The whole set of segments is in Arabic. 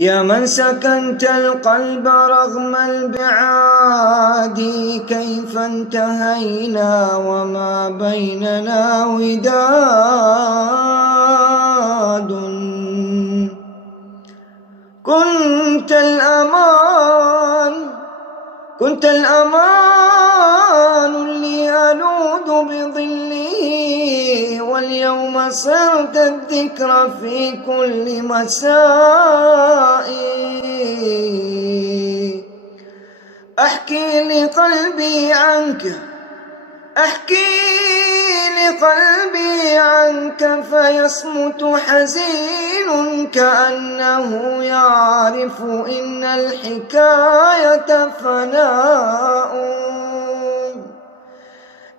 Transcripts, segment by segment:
يا من سكنت القلب رغم البعاد، كيف انتهينا وما بيننا وداد. كنت الأمان اللي ألوذ بظله، واليوم صرت الذكرى في كل مساء. أحكي لقلبي عنك فيصمت حزين، كأنه يعرف إن الحكاية فناء.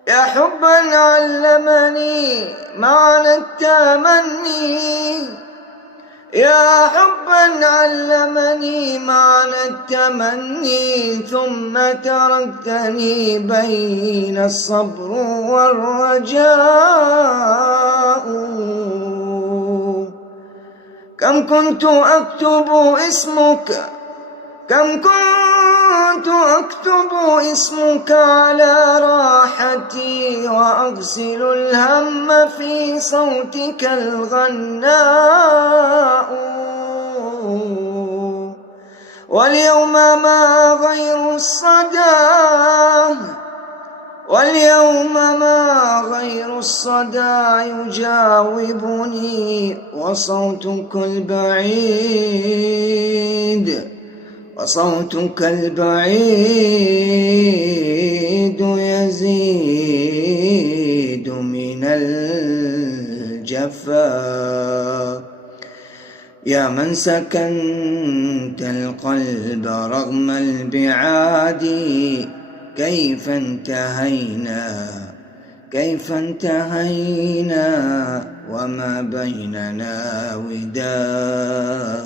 يا حبا علمني معنى التمني، ثم تركتني بين الصبر والرجاء. كم كنت أكتب اسمك على راحتي، وأغسل الهم في صوتك الغناء. واليوم ما غير الصدى يجاوبني، وصوتك البعيد يزيد من الجفا. يا من سكنت القلب رغم البعاد، كيف انتهينا وما بيننا وداد.